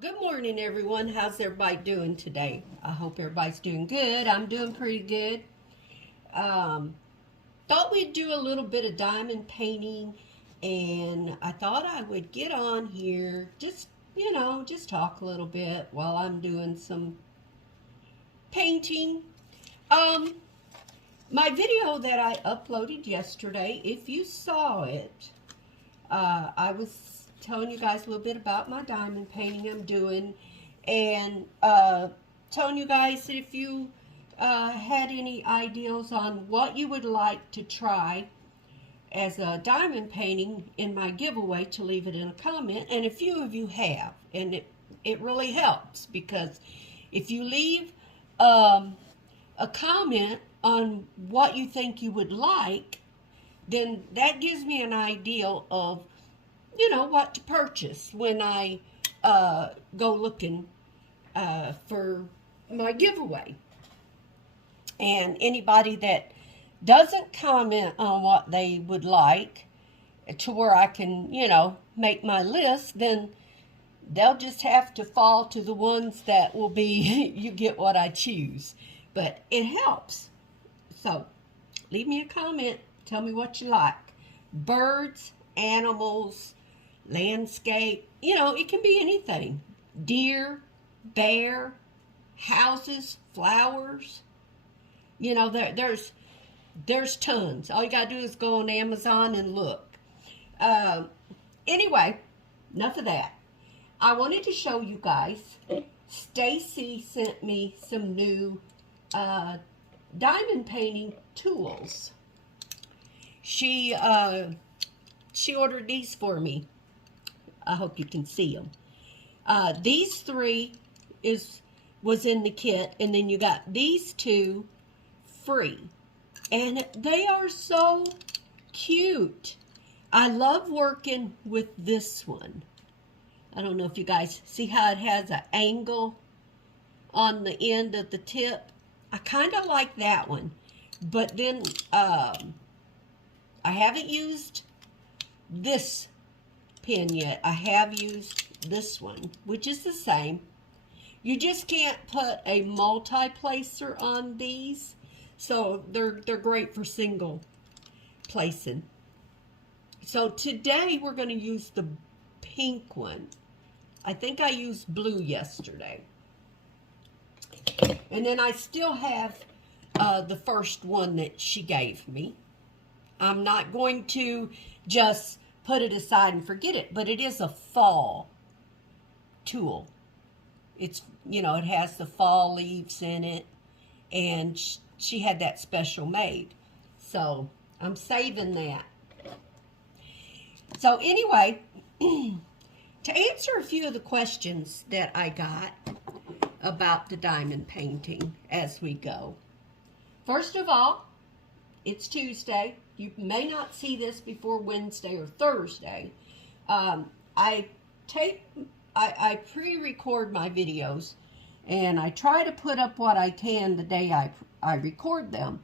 Good morning, everyone. How's everybody doing today? I hope everybody's doing good. I'm doing pretty good. Thought we'd do a little bit of diamond painting, and I thought I would get on here, just talk a little bit while I'm doing some painting. My video that I uploaded yesterday, if you saw it, I was telling you guys a little bit about my diamond painting I'm doing, and telling you guys that if you had any ideas on what you would like to try as a diamond painting in my giveaway, to leave it in a comment. And a few of you have, and it really helps, because if you leave a comment on what you think you would like, then that gives me an idea of what to purchase when I go looking for my giveaway. And anybody that doesn't comment on what they would like, to where I can, make my list, then they'll just have to fall to the ones that will be, you get what I choose. But it helps. So, leave me a comment. Tell me what you like. Birds, animals, landscape, it can be anything. Deer, bear, houses, flowers. There's tons. All you gotta do is go on Amazon and look. Anyway, enough of that. I wanted to show you guys. Stacy sent me some new diamond painting tools. She ordered these for me. I hope you can see them. These three was in the kit, and then you got these two free. And they are so cute. I love working with this one. I don't know if you guys see how it has an angle on the end of the tip. I kind of like that one. But then I haven't used this pen yet. I have used this one, which is the same. You just can't put a multi-placer on these, so they're great for single placing. So today we're going to use the pink one. I think I used blue yesterday. And then I still have the first one that she gave me. I'm not going to just put it aside and forget it, but it is a fall tool. It's, it has the fall leaves in it, and she had that special made. So I'm saving that. So anyway, to answer a few of the questions that I got about the diamond painting as we go. First of all, it's Tuesday. You may not see this before Wednesday or Thursday. I pre-record my videos, and I try to put up what I can the day I record them,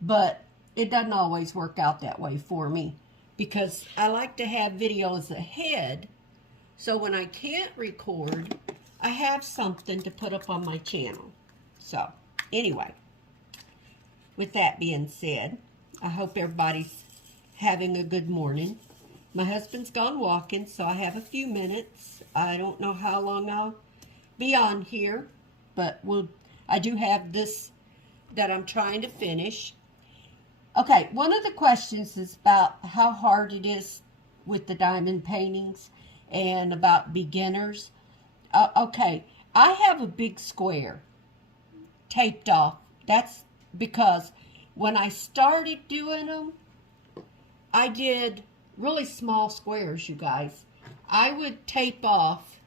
but it doesn't always work out that way for me, because I like to have videos ahead, so when I can't record, I have something to put up on my channel. So, anyway, with that being said, I hope everybody's having a good morning. My husband's gone walking, so I have a few minutes. I don't know how long I'll be on here, but I do have this that I'm trying to finish. Okay, one of the questions is about how hard it is with the diamond paintings and about beginners. Okay, I have a big square taped off. That's because when I started doing them, I did really small squares, you guys. I would tape off.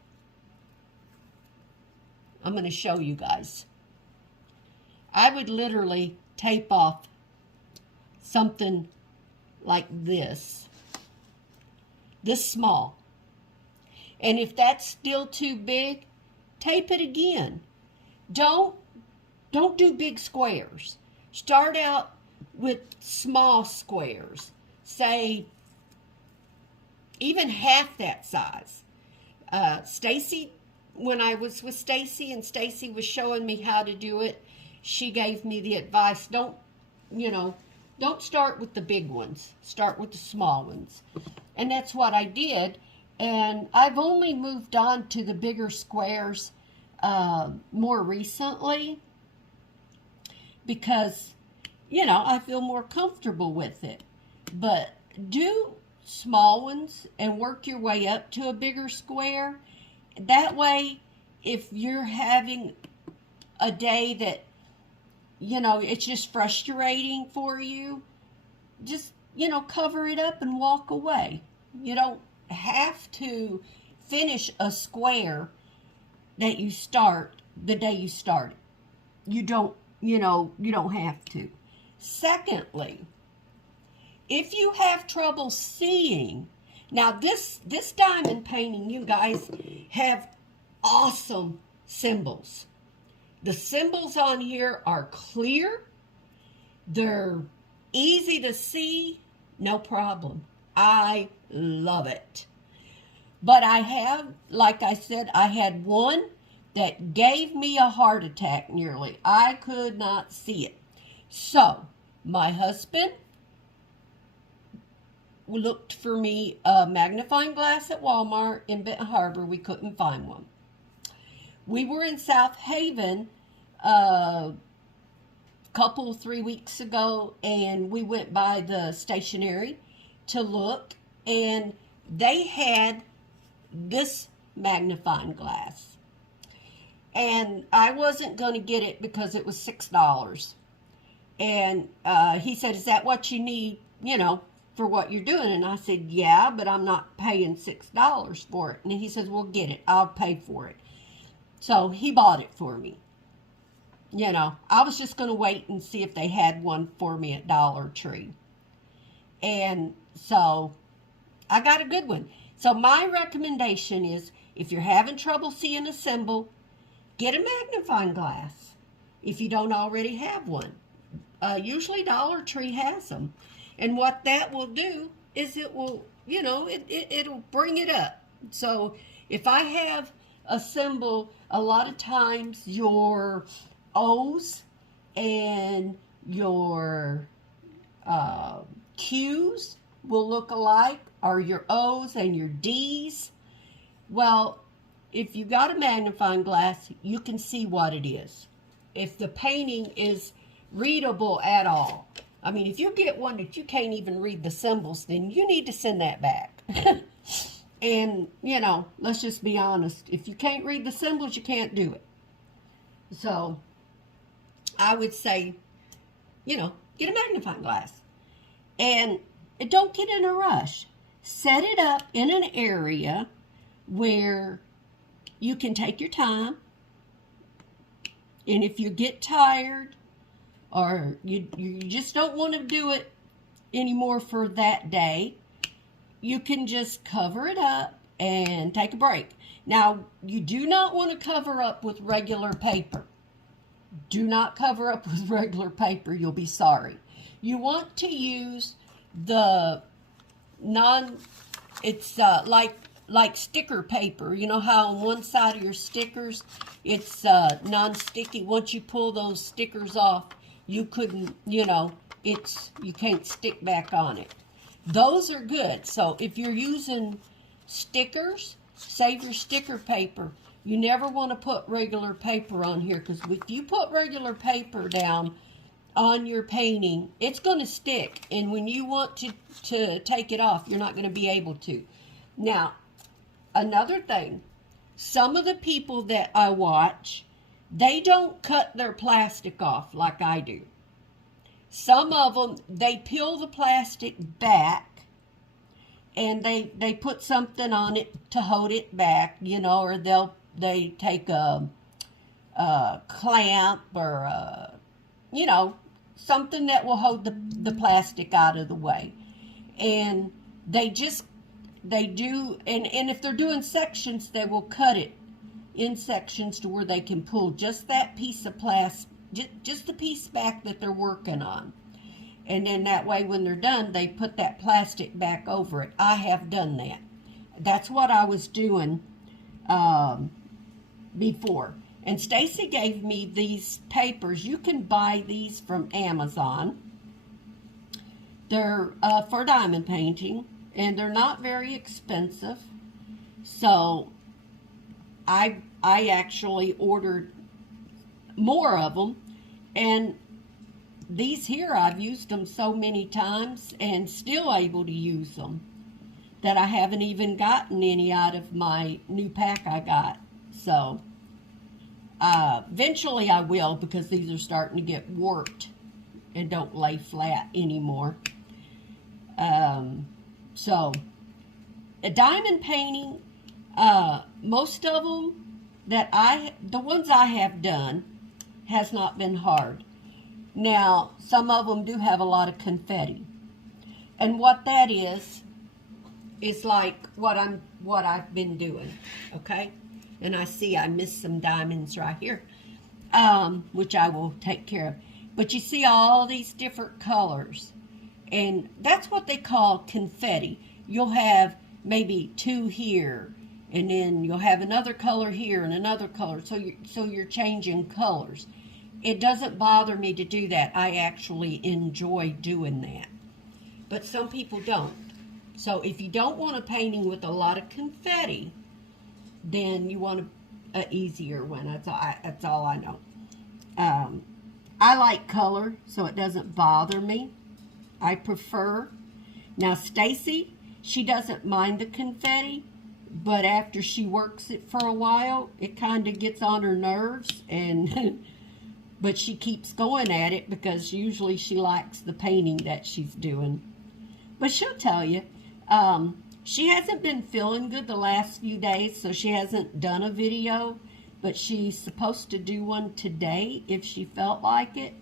I'm going to show you guys. I would literally tape off something like this. This small. And if that's still too big, tape it again. Don't do big squares. Start out with small squares. Say, even half that size. Stacy when I was with Stacy and Stacy was showing me how to do it, she gave me the advice, don't start with the big ones. Start with the small ones. And that's what I did. And I've only moved on to the bigger squares more recently because, I feel more comfortable with it. But do small ones and work your way up to a bigger square. That way, if you're having a day that, it's just frustrating for you, just, cover it up and walk away. You don't have to finish a square that you start the day you start it. You don't have to. Secondly, if you have trouble seeing, now this diamond painting, you guys have awesome symbols. The symbols on here are clear. They're easy to see, no problem. I love it. But I have, like I said, I had one that gave me a heart attack nearly. I could not see it. So, my husband looked for me a magnifying glass at Walmart in Benton Harbor. We couldn't find one. We were in South Haven a couple, 3 weeks ago, and we went by the stationery to look, and they had this magnifying glass. And I wasn't going to get it because it was $6. And he said, is that what you need, for what you're doing? And I said, yeah, but I'm not paying $6 for it. And he says, well, get it. I'll pay for it. So he bought it for me. I was just going to wait and see if they had one for me at Dollar Tree. And so I got a good one. So my recommendation is, if you're having trouble seeing a symbol, get a magnifying glass if you don't already have one. Usually Dollar Tree has them. And what that will do is it will, it'll bring it up. So if I have a symbol, a lot of times your O's and your Q's will look alike, or your O's and your D's. Well, if you got a magnifying glass, you can see what it is. If the painting is readable at all. I mean, if you get one that you can't even read the symbols, then you need to send that back. And, let's just be honest. If you can't read the symbols, you can't do it. So, I would say, get a magnifying glass. And don't get in a rush. Set it up in an area where you can take your time. And if you get tired, or you just don't want to do it anymore for that day, you can just cover it up and take a break. Now, you do not want to cover up with regular paper. Do not cover up with regular paper. You'll be sorry. You want to use the it's like sticker paper. You know how on one side of your stickers, it's non-sticky. Once you pull those stickers off, you couldn't, you can't stick back on it. Those are good. So if you're using stickers, save your sticker paper. You never want to put regular paper on here, because if you put regular paper down on your painting, it's going to stick. And when you want to take it off, you're not going to be able to. Now, another thing, some of the people that I watch, they don't cut their plastic off like I do. Some of them, they peel the plastic back and they put something on it to hold it back, or they take a clamp or something that will hold the plastic out of the way. And they do, and if they're doing sections, they will cut it in sections to where they can pull just that piece of plastic, just the piece back that they're working on. And then that way when they're done, they put that plastic back over it. I have done that. That's what I was doing before. And Stacy gave me these papers. You can buy these from Amazon. They're for diamond painting, and they're not very expensive. So I actually ordered more of them, and these here, I've used them so many times and still able to use them that I haven't even gotten any out of my new pack I got. So eventually I will, because these are starting to get warped and don't lay flat anymore. So a diamond painting, most of them the ones I have done, has not been hard. Now, some of them do have a lot of confetti. And what that is like what I've been doing, okay? And I see I missed some diamonds right here, which I will take care of. But you see all these different colors, and that's what they call confetti. You'll have maybe 2 here, and then you'll have another color here and another color. So you're changing colors. It doesn't bother me to do that. I actually enjoy doing that. But some people don't. So if you don't want a painting with a lot of confetti, then you want an easier one. That's all I know. I like color, so it doesn't bother me. I prefer. Now, Stacy, she doesn't mind the confetti, but after she works it for a while, it kind of gets on her nerves, and but she keeps going at it because usually she likes the painting that she's doing. But she'll tell you, she hasn't been feeling good the last few days, so she hasn't done a video, but she's supposed to do one today if she felt like it.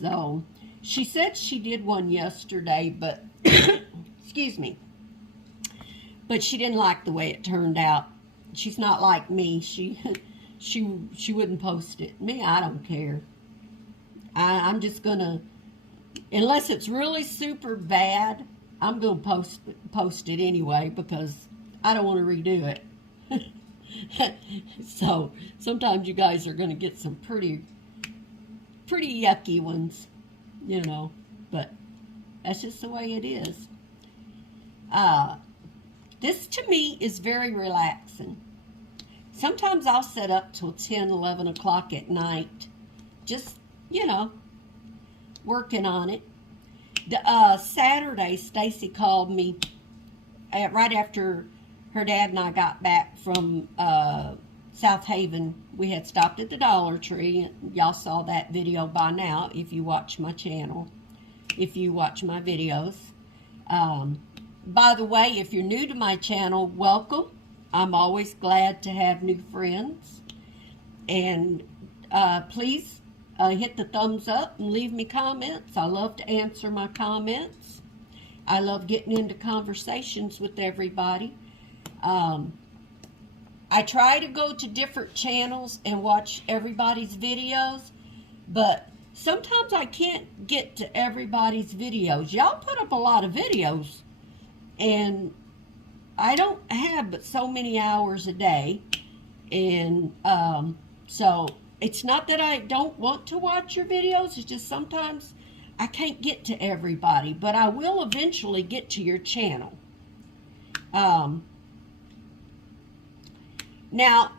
So she said she did one yesterday, but excuse me, but she didn't like the way it turned out. She's not like me. She wouldn't post it. Me, I don't care. I'm just gonna, unless it's really super bad, I'm gonna post it anyway, because I don't want to redo it. So sometimes you guys are gonna get some pretty yucky ones, you know, but that's just the way it is. This to me is very relaxing. Sometimes I'll set up till 10, 11 o'clock at night, just, you know, working on it. Saturday, Stacy called me right after her dad and I got back from South Haven. We had stopped at the Dollar Tree. Y'all saw that video by now if you watch my channel, if you watch my videos. By the way, if you're new to my channel, welcome. I'm always glad to have new friends. And please hit the thumbs up and leave me comments. I love to answer my comments. I love getting into conversations with everybody. I try to go to different channels and watch everybody's videos, but sometimes I can't get to everybody's videos. Y'all put up a lot of videos, and I don't have but so many hours a day, and so it's not that I don't want to watch your videos, it's just sometimes I can't get to everybody, but I will eventually get to your channel. Now,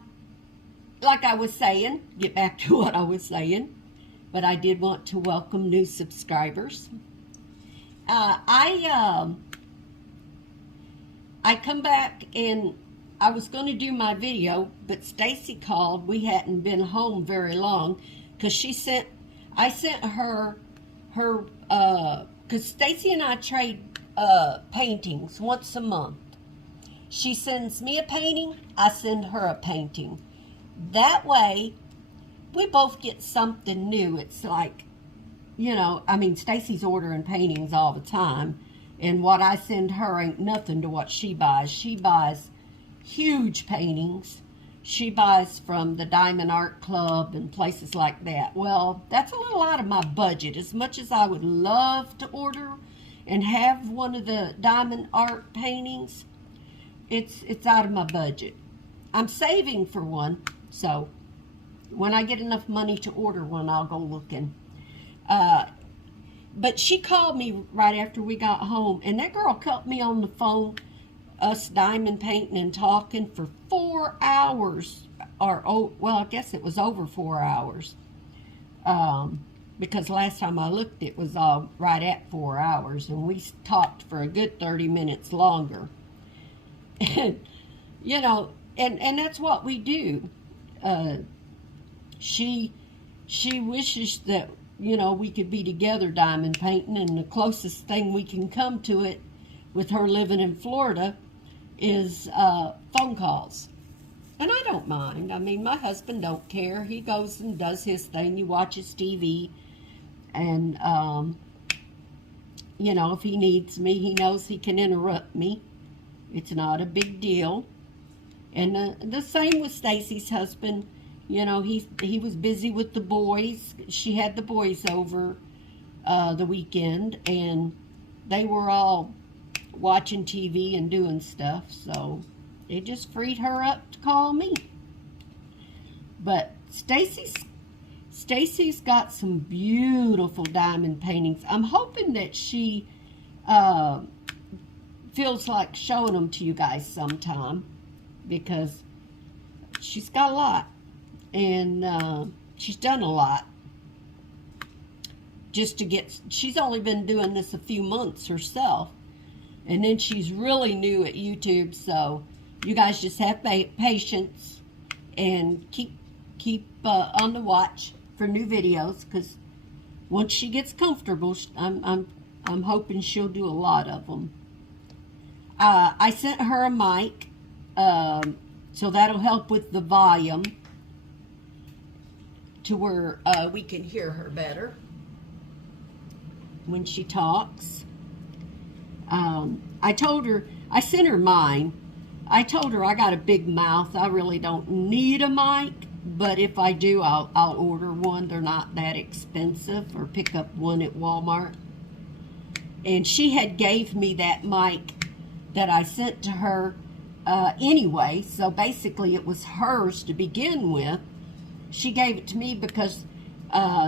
like I was saying, get back to what I was saying, but I did want to welcome new subscribers. I come back and I was going to do my video, but Stacy called. We hadn't been home very long because I sent her, because Stacy and I trade paintings once a month. She sends me a painting, I send her a painting. That way, we both get something new. It's like, you know, I mean, Stacy's ordering paintings all the time, and what I send her ain't nothing to what she buys. She buys huge paintings. She buys from the Diamond Art Club and places like that. Well, that's a little out of my budget. As much as I would love to order and have one of the diamond art paintings, it's out of my budget. I'm saving for one, So when I get enough money to order one, I'll go looking. But she called me right after we got home, and that girl kept me on the phone, us diamond painting and talking for 4 hours. Or, oh, well, I guess it was over 4 hours. Because last time I looked, it was all right at 4 hours, and we talked for a good 30 minutes longer. And, you know, and that's what we do. She wishes that, you know, we could be together diamond painting, and the closest thing we can come to it with her living in Florida is phone calls. And I don't mind. I mean, my husband don't care. He goes and does his thing. He watches TV. And, you know, if he needs me, he knows he can interrupt me. It's not a big deal. And the same with Stacy's husband. You know, he was busy with the boys. She had the boys over the weekend, and they were all watching TV and doing stuff. So it just freed her up to call me. But Stacy's got some beautiful diamond paintings. I'm hoping that she feels like showing them to you guys sometime, because she's got a lot, and she's done a lot just to get. She's only been doing this a few months herself, and then she's really new at YouTube, so you guys just have patience and keep on the watch for new videos, because once she gets comfortable, I'm hoping she'll do a lot of them. I sent her a mic, so that'll help with the volume to where we can hear her better when she talks. I told her, I sent her mine. I told her I got a big mouth. I really don't need a mic, but if I do, I'll order one. They're not that expensive, or pick up one at Walmart. And she had gave me that mic that I sent to her anyway, so basically it was hers to begin with. She gave it to me because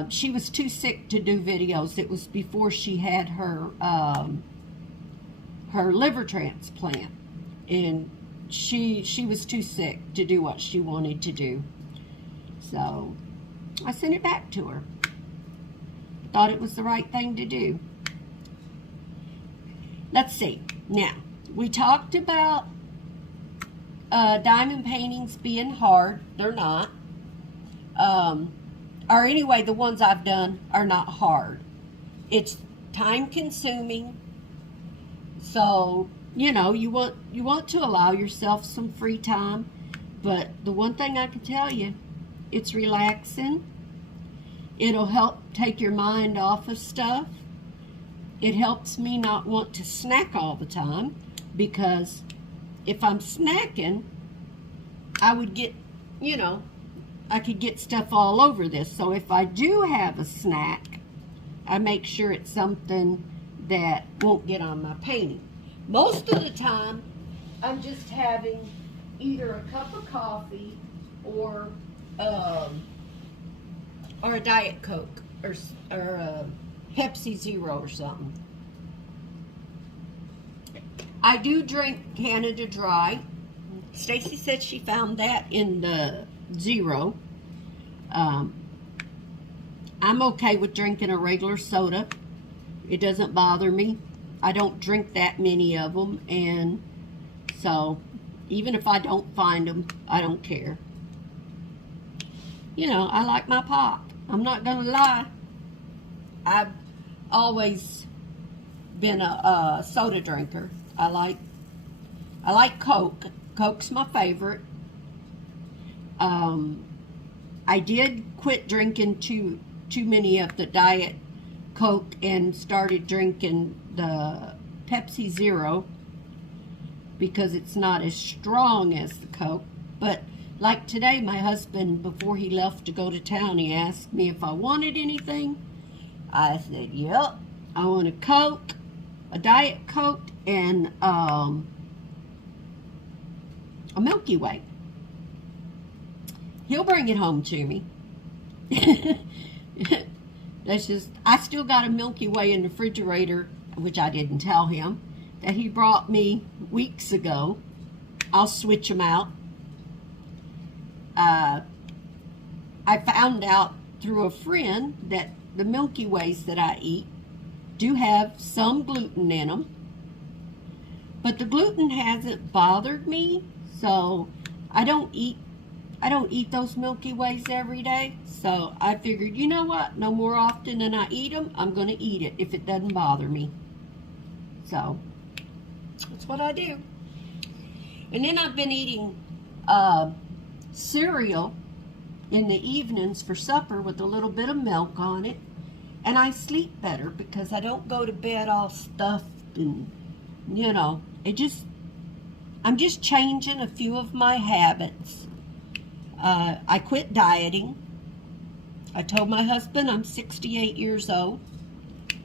she was too sick to do videos. It was before she had her liver transplant, and she was too sick to do what she wanted to do. So I sent it back to her. Thought it was the right thing to do. Let's see. Now, we talked about diamond paintings being hard. They're not. Or anyway, the ones I've done are not hard. It's time consuming. So, you know, you want to allow yourself some free time. But the one thing I can tell you, it's relaxing. It'll help take your mind off of stuff. It helps me not want to snack all the time, because if I'm snacking, I would get, you know, I could get stuff all over this. So if I do have a snack, I make sure it's something that won't get on my painting. Most of the time, I'm just having either a cup of coffee or a Diet Coke or a Pepsi Zero or something. I do drink Canada Dry. Stacy said she found that in the Zero. I'm okay with drinking a regular soda. It doesn't bother me. I don't drink that many of them, and so even if I don't find them, I don't care. You know, I like my pop. I'm not gonna lie. I've always been a soda drinker. I like Coke. Coke's my favorite. I did quit drinking too many of the Diet Coke and started drinking the Pepsi Zero because it's not as strong as the Coke. But like today, my husband, before he left to go to town, he asked me if I wanted anything. I said, yep, I want a Coke, a Diet Coke, and a Milky Way. he'll bring it home to me. That's just, I still got a Milky Way in the refrigerator, which I didn't tell him, that he brought me weeks ago. I'll switch them out. I found out through a friend that the Milky Ways that I eat do have some gluten in them. But the gluten hasn't bothered me, so I don't eat those Milky Ways every day. So I figured, you know what? No more often than I eat them, I'm going to eat it if it doesn't bother me. So that's what I do. And then I've been eating cereal in the evenings for supper with a little bit of milk on it. And I sleep better because I don't go to bed all stuffed and, you know, I'm just changing a few of my habits. I quit dieting. I told my husband I'm 68 years old.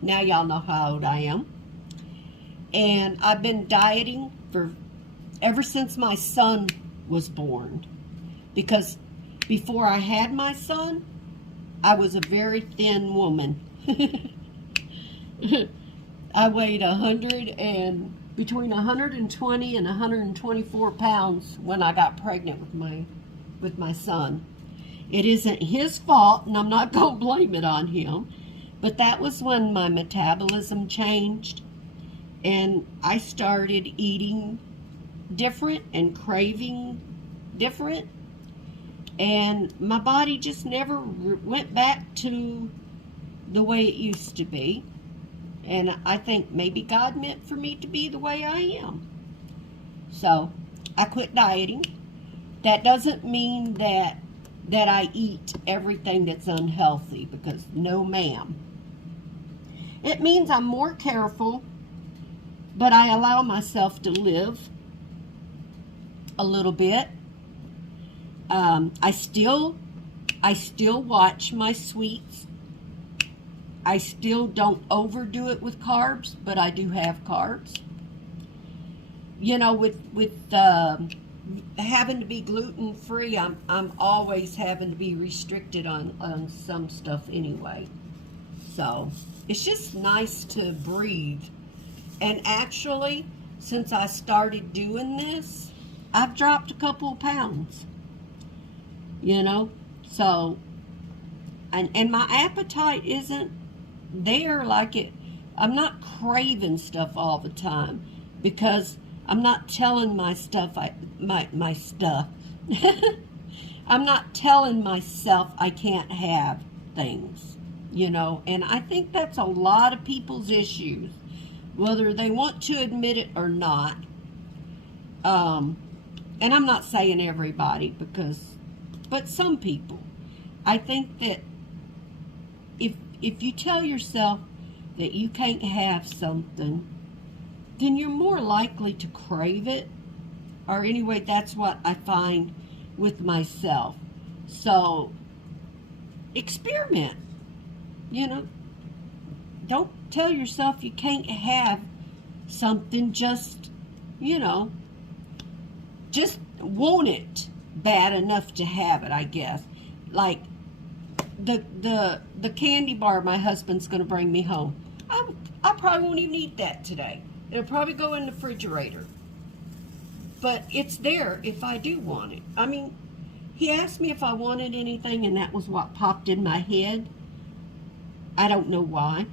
Now y'all know how old I am. And I've been dieting ever since my son was born. Because before I had my son, I was a very thin woman. I weighed between 120 and 124 pounds when I got pregnant with my son. It isn't his fault, and I'm not going to blame it on him, but that was when my metabolism changed, and I started eating different and craving different, and my body just never went back to the way it used to be. And I think maybe God meant for me to be the way I am. So I quit dieting. That doesn't mean that I eat everything that's unhealthy, because no ma'am. It means I'm more careful, but I allow myself to live a little bit. I still watch my sweets. I still don't overdo it with carbs, but I do have carbs. You know, with having to be gluten-free, I'm always having to be restricted on some stuff anyway. So it's just nice to breathe. And actually, since I started doing this, I've dropped a couple of pounds. You know, so and my appetite isn't there like it. I'm not craving stuff all the time because I'm not telling my stuff my stuff. I'm not telling myself I can't have things, you know, and I think that's a lot of people's issues, whether they want to admit it or not. And I'm not saying everybody, but some people. I think that if you tell yourself that you can't have something, then you're more likely to crave it. Or anyway, that's what I find with myself. So experiment. You know, don't tell yourself you can't have something. Just, you know, just want it bad enough to have it, I guess. Like the candy bar my husband's going to bring me home. I probably won't even eat that today. It'll probably go in the refrigerator. But it's there if I do want it. I mean, he asked me if I wanted anything, and that was what popped in my head. I don't know why.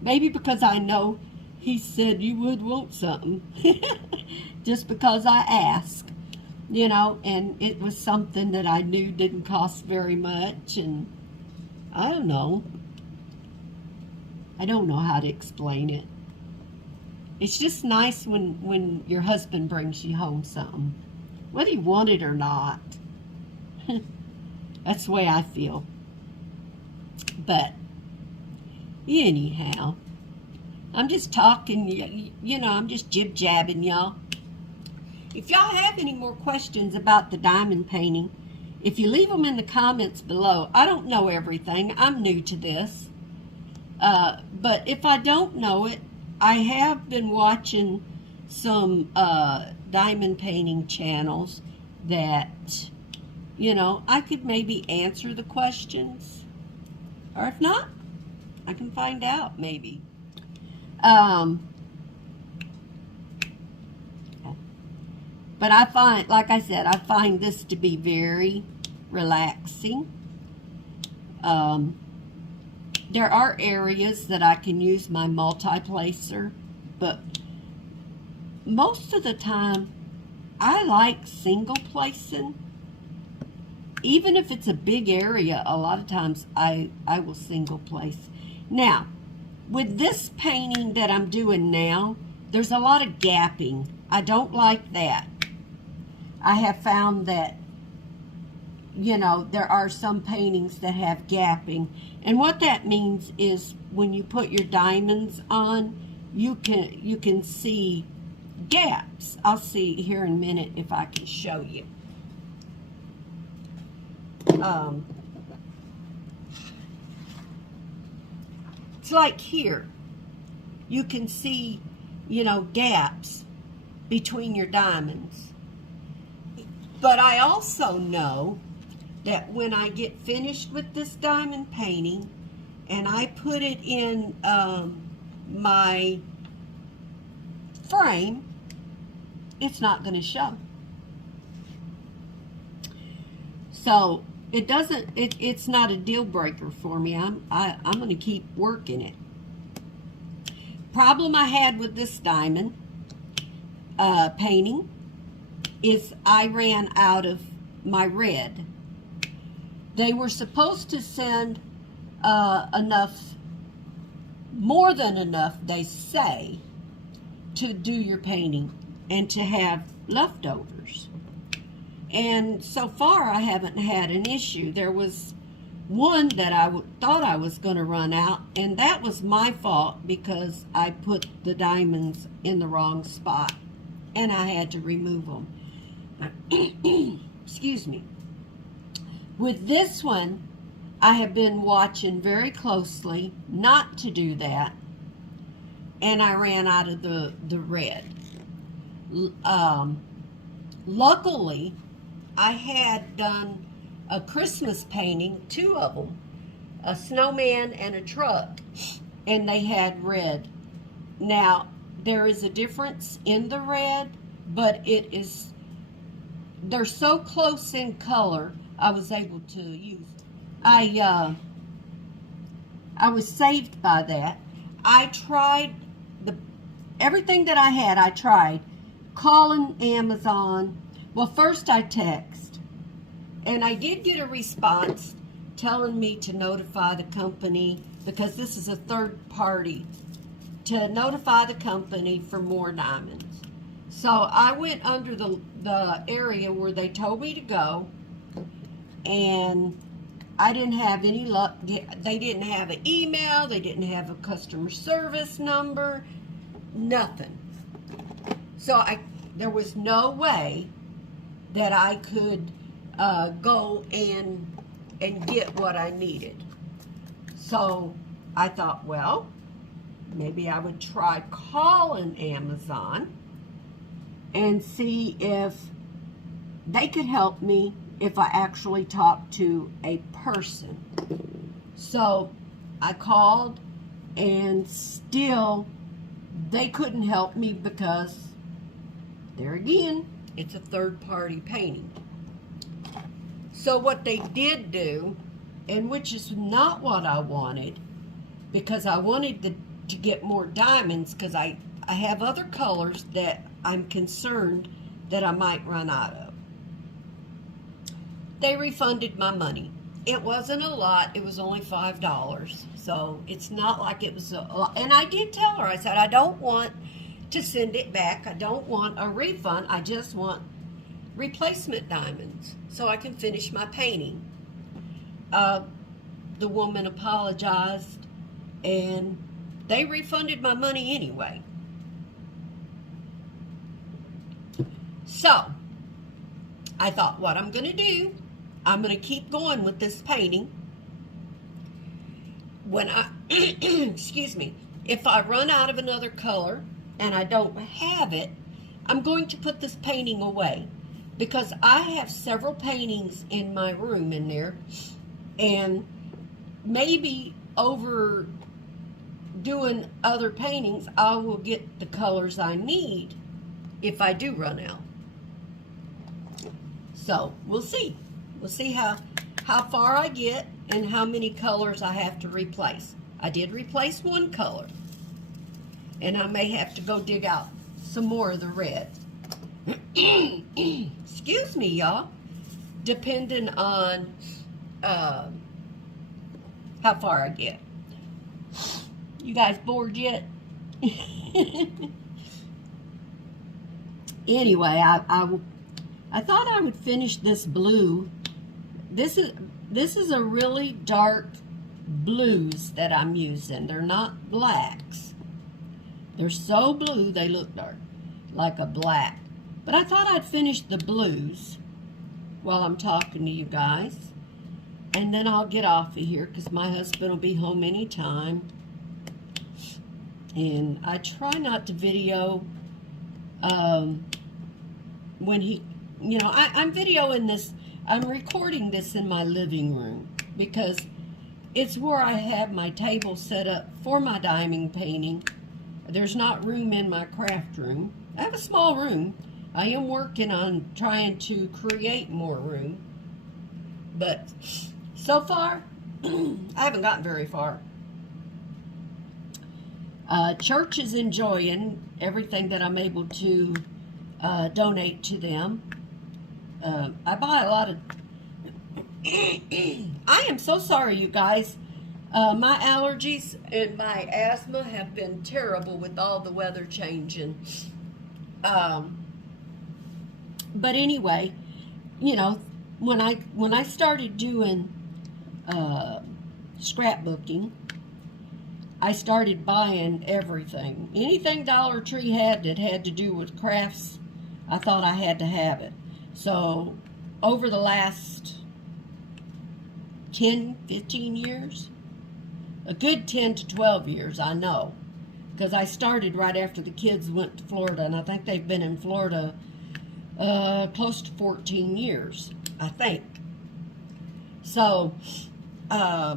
Maybe because I know he said you would want something. Just because I asked. You know, and it was something that I knew didn't cost very much, and I don't know. I don't know how to explain it. It's just nice when your husband brings you home something, whether you want it or not. That's the way I feel. But anyhow, I'm just talking, you know, I'm just jib-jabbing y'all. If y'all have any more questions about the diamond painting, if you leave them in the comments below. I don't know everything. I'm new to this. But if I don't know it, I have been watching some diamond painting channels that you know, I could maybe answer the questions. Or if not, I can find out maybe. But I find, like I said, I find this to be very relaxing. There are areas that I can use my multi-placer, but most of the time, I like single placing. Even if it's a big area, a lot of times I will single place. Now, with this painting that I'm doing now, there's a lot of gapping. I don't like that. I have found that, you know, there are some paintings that have gapping. And what that means is when you put your diamonds on, you can see gaps. I'll see here in a minute if I can show you. It's like here. You can see, you know, gaps between your diamonds. But I also know that when I get finished with this diamond painting and I put it in my frame, it's not going to show. So it doesn't. It's not a deal breaker for me. I'm going to keep working it. Problem I had with this diamond painting is I ran out of my red. They were supposed to send enough, more than enough, they say, to do your painting and to have leftovers. And so far, I haven't had an issue. There was one that I thought I was going to run out, and that was my fault because I put the diamonds in the wrong spot, and I had to remove them. Excuse me. With this one, I have been watching very closely not to do that, and I ran out of the red. Luckily, I had done a Christmas painting, 2 of them, a snowman and a truck, and they had red. Now, there is a difference in the red, but they're so close in color, I was able to use it. I was saved by that. I tried everything that I had. I tried calling Amazon. Well, first I text, and I did get a response telling me to notify the company, because this is a third party, to notify the company for more diamonds. So I went under the area where they told me to go, and I didn't have any luck. They didn't have an email. They didn't have a customer service number. Nothing. So there was no way that I could go and get what I needed. So I thought, well, maybe I would try calling Amazon and see if they could help me if I actually talked to a person. So I called, and still they couldn't help me because, there again, it's a third-party painting. So what they did do, and which is not what I wanted, because I wanted to get more diamonds, because I have other colors that I'm concerned that I might run out of. They refunded my money. It wasn't a lot. It was only $5. So it's not like it was a lot. And I did tell her, I said, I don't want to send it back. I don't want a refund. I just want replacement diamonds so I can finish my painting. The woman apologized, and they refunded my money anyway. So I thought, what I'm going to do, I'm going to keep going with this painting. When excuse me, if I run out of another color and I don't have it, I'm going to put this painting away. because I have several paintings in my room in there, and maybe over doing other paintings, I will get the colors I need if I do run out. So we'll see. We'll see how far I get and how many colors I have to replace. I did replace one color, and I may have to go dig out some more of the red. Excuse me, y'all. Depending on how far I get. You guys bored yet? Anyway, I thought I would finish this blue. This is a really dark blues that I'm using. They're not blacks. They're so blue they look dark, like a black. But I thought I'd finish the blues while I'm talking to you guys. And then I'll get off of here because my husband will be home anytime. And I try not to video when he, you know, I'm videoing this, I'm recording this in my living room because it's where I have my table set up for my diamond painting. There's not room in my craft room. I have a small room. I am working on trying to create more room. But so far, I haven't gotten very far. Church is enjoying everything that I'm able to donate to them. I buy a lot of... I am so sorry, you guys. My allergies and my asthma have been terrible with all the weather changing. But anyway, you know, when I started doing scrapbooking, I started buying everything. Anything Dollar Tree had that had to do with crafts, I thought I had to have it. So over the last 10, 15 years, a good 10 to 12 years, I know, because I started right after the kids went to Florida, and I think they've been in Florida close to 14 years, I think. So I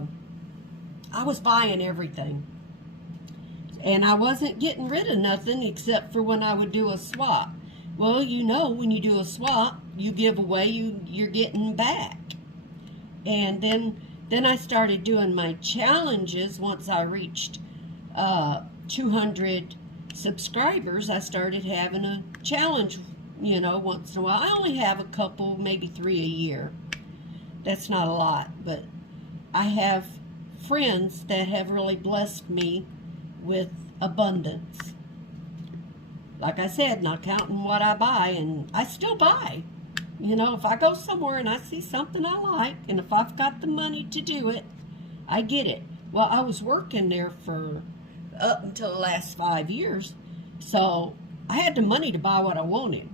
was buying everything, and I wasn't getting rid of nothing except for when I would do a swap. Well, you know, when you do a swap, you give away, you're getting back. And then I started doing my challenges. Once I reached 200 subscribers, I started having a challenge, you know, once in a while. I only have a couple, maybe 3 a year. That's not a lot, but I have friends that have really blessed me with abundance. Like I said, not counting what I buy, and I still buy. You know, if I go somewhere and I see something I like, and if I've got the money to do it, I get it. Well, I was working there for up until the last 5 years, so I had the money to buy what I wanted.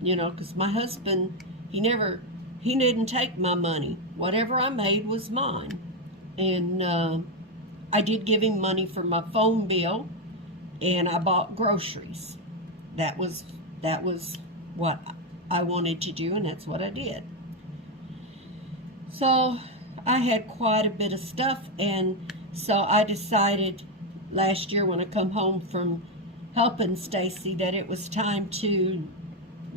You know, because my husband, he didn't take my money. Whatever I made was mine. And I did give him money for my phone bill, and I bought groceries. That was what I wanted to do, and that's what I did. So I had quite a bit of stuff, and so I decided last year when I come home from helping Stacy that it was time to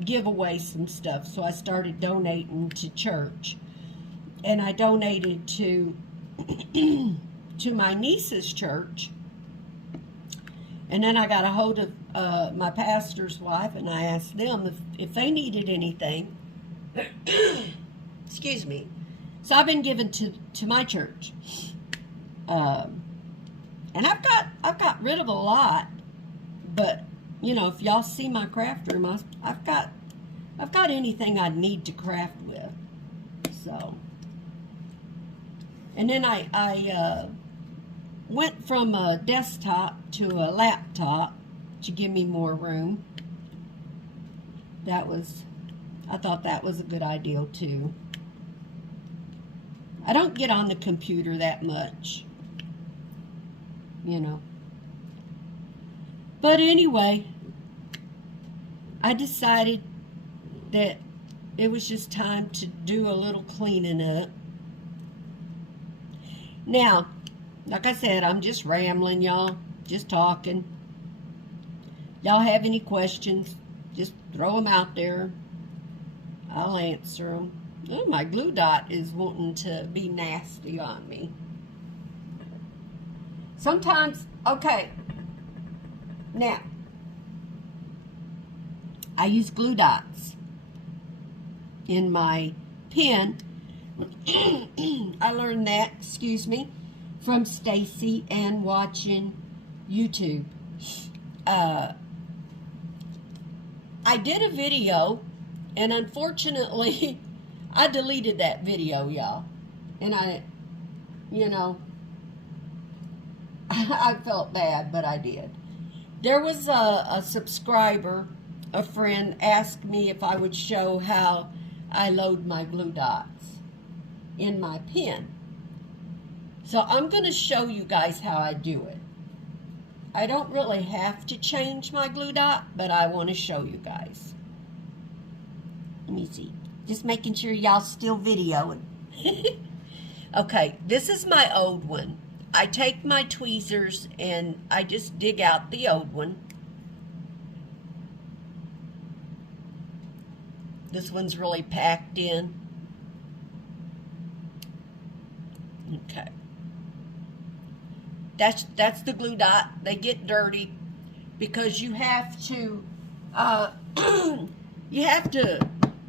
give away some stuff. So I started donating to church, and I donated to to my niece's church. And then I got a hold of my pastor's wife, and I asked them if they needed anything. Excuse me. So I've been given to my church, and I've got rid of a lot. But you know, if y'all see my craft room, I've got anything I need to craft with. So, and then I went from a desktop to a laptop to give me more room. I thought that was a good idea too. I don't get on the computer that much, you know. But anyway, I decided that it was just time to do a little cleaning up. Now, like I said, I'm just rambling, y'all. Just talking. Y'all have any questions, just throw them out there. I'll answer them. Oh, my glue dot is wanting to be nasty on me. Sometimes, okay. Now, I use glue dots in my pen. I learned that, excuse me, from Stacy and watching YouTube. I did a video, and unfortunately, I deleted that video, y'all. And I felt bad, but I did. There was a subscriber, a friend, asked me if I would show how I load my glue dots in my pen. So I'm going to show you guys how I do it. I don't really have to change my glue dot, but I want to show you guys. Let me see. Just making sure y'all still videoing. Okay, this is my old one. I take my tweezers and I just dig out the old one. This one's really packed in. Okay. That's the glue dot. They get dirty because you have to you have to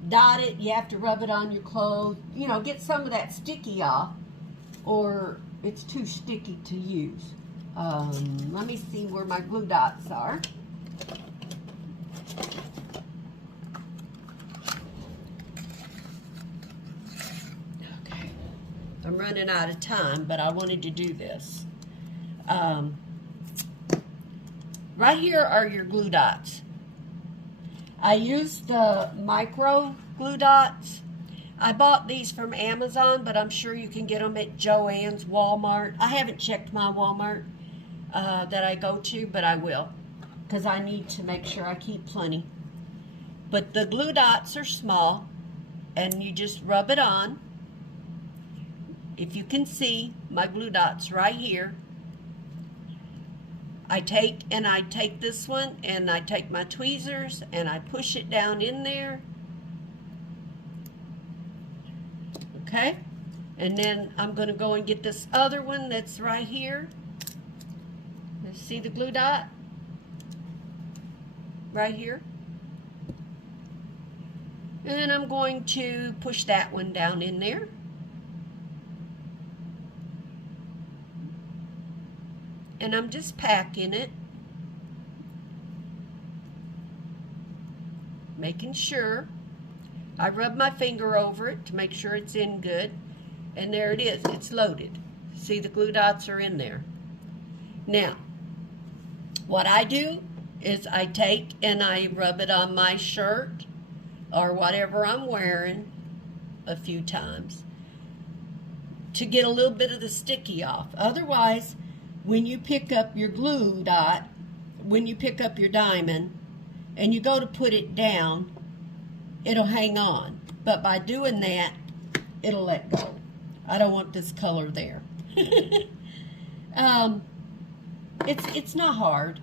dot it, you have to rub it on your clothes, you know, get some of that sticky off, or it's too sticky to use. Let me see where my glue dots are. Okay, I'm running out of time, but I wanted to do this. Right here are your glue dots. I used the micro glue dots. I bought these from Amazon, but I'm sure you can get them at Joann's, Walmart. I haven't checked my Walmart that I go to, but I will, because I need to make sure I keep plenty. But the glue dots are small, and you just rub it on. If you can see, my glue dots right here. I take this one, and I take my tweezers, and I push it down in there. Okay? And then I'm going to go and get this other one that's right here. See the glue dot? Right here. And then I'm going to push that one down in there. And I'm just packing it, making sure. I rub my finger over it to make sure it's in good, and there it is, it's loaded. See, the glue dots are in there. Now, what I do is I take and I rub it on my shirt or whatever I'm wearing a few times to get a little bit of the sticky off. Otherwise, when you pick up your glue dot, when you pick up your diamond, and you go to put it down, it'll hang on. But by doing that, it'll let go. I don't want this color there. It's not hard.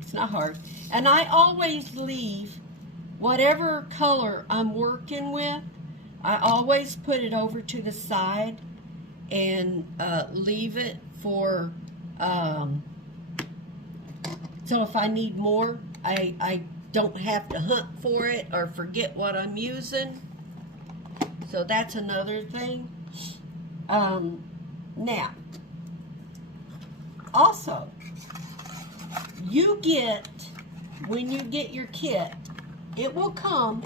It's not hard. And I always leave whatever color I'm working with, I always put it over to the side and leave it for, so if I need more, I don't have to hunt for it or forget what I'm using. So that's another thing. Now, also, you get, when you get your kit, it will come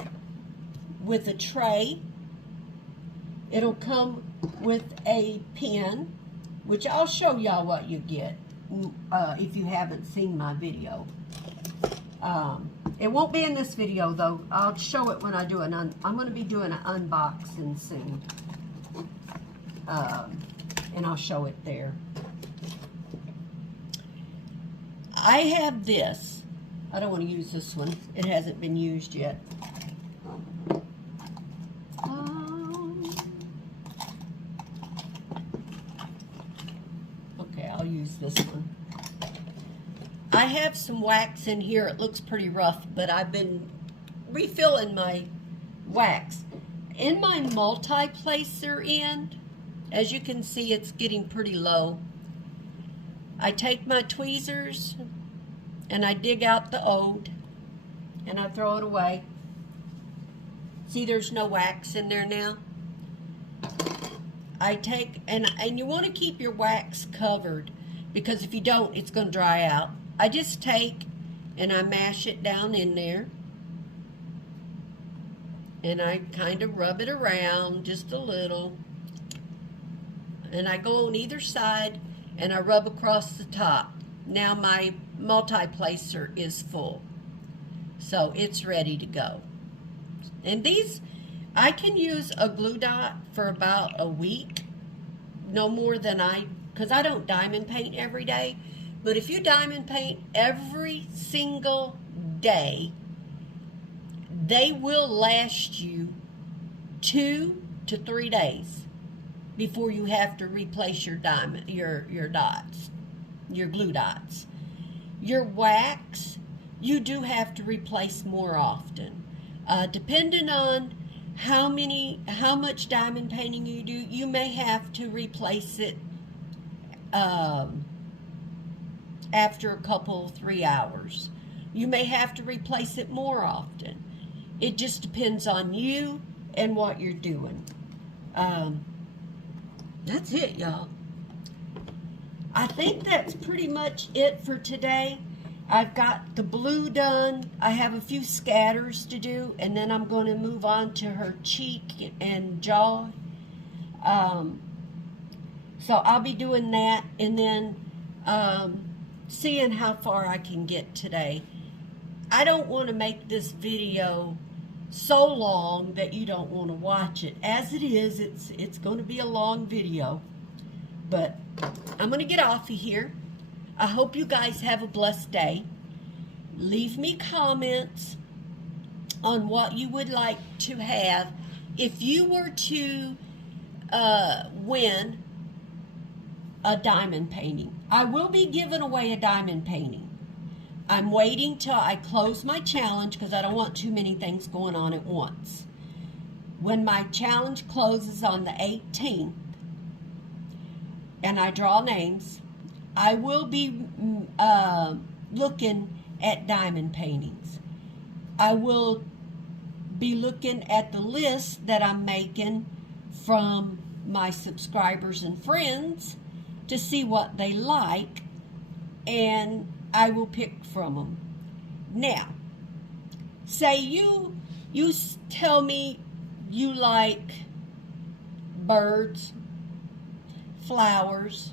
with a tray. It'll come with a pen, which I'll show y'all what you get if you haven't seen my video. It won't be in this video though. I'll show it when I do I'm going to be doing an unboxing soon. And I'll show it there. I have this. I don't want to use this one. It hasn't been used yet. this one. I have some wax in here. It looks pretty rough, but I've been refilling my wax. In my multi-placer end, as you can see, it's getting pretty low. I take my tweezers and I dig out the old and I throw it away. See, there's no wax in there now. I take, and you want to keep your wax covered, because if you don't, it's going to dry out. I just take and I mash it down in there. And I kind of rub it around just a little. And I go on either side and I rub across the top. Now my multi-placer is full. So it's ready to go. And these, I can use a glue dot for about a week. No more than because I don't diamond paint every day. But if you diamond paint every single day, they will last you 2 to 3 days before you have to replace your diamond, your dots, your glue dots. Your wax, you do have to replace more often. Depending on how much diamond painting you do, you may have to replace it after a couple, 3 hours. You may have to replace it more often. It just depends on you and what you're doing. That's it, y'all. I think that's pretty much it for today. I've got the blue done. I have a few scatters to do, and then I'm going to move on to her cheek and jaw. So I'll be doing that, and then seeing how far I can get today. I don't want to make this video so long that you don't want to watch it. As it is, it's going to be a long video. But I'm going to get off of here. I hope you guys have a blessed day. Leave me comments on what you would like to have if you were to win a diamond painting. I will be giving away a diamond painting. I'm waiting till I close my challenge because I don't want too many things going on at once. When my challenge closes on the 18th and I draw names, I will be looking at diamond paintings. I will be looking at the list that I'm making from my subscribers and friends to see what they like, and I will pick from them. Now, say you tell me you like birds, flowers,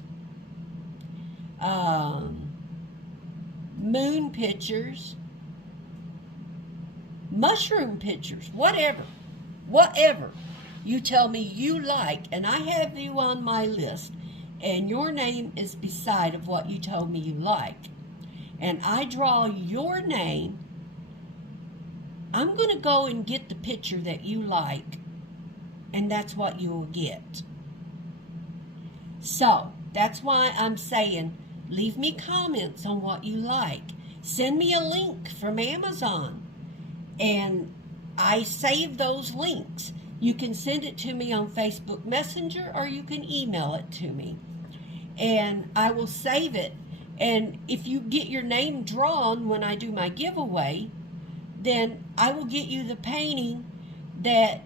moon pictures, mushroom pictures, whatever you tell me you like, and I have you on my list, and your name is beside of what you told me you like, and I draw your name, I'm going to go and get the picture that you like, and that's what you will get. So, that's why I'm saying, leave me comments on what you like. Send me a link from Amazon, and I save those links. You can send it to me on Facebook Messenger, or you can email it to me, and I will save it. And if you get your name drawn when I do my giveaway, then I will get you the painting that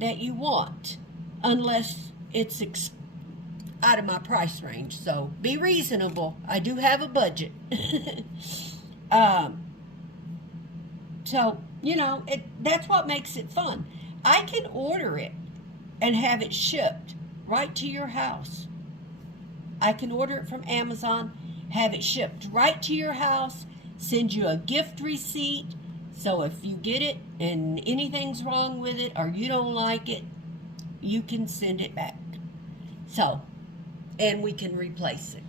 you want, unless it's out of my price range. So be reasonable. I do have a budget. So, you know, that's what makes it fun. I can order it and have it shipped right to your house. I can order it from Amazon, have it shipped right to your house, send you a gift receipt. So if you get it and anything's wrong with it or you don't like it, you can send it back. So, and we can replace it.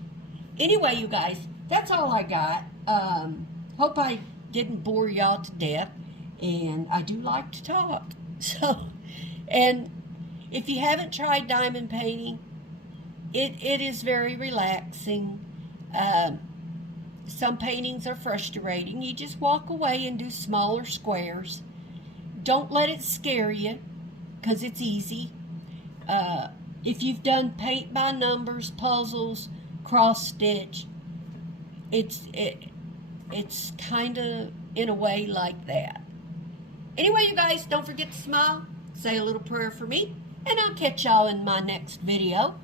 Anyway, you guys, that's all I got. Hope I didn't bore y'all to death. And I do like to talk. So, and if you haven't tried diamond painting, it is very relaxing. Some paintings are frustrating. You just walk away and do smaller squares. Don't let it scare you, because it's easy. If you've done paint by numbers, puzzles, cross stitch, it's kind of in a way like that. Anyway, you guys, don't forget to smile, say a little prayer for me, and I'll catch y'all in my next video.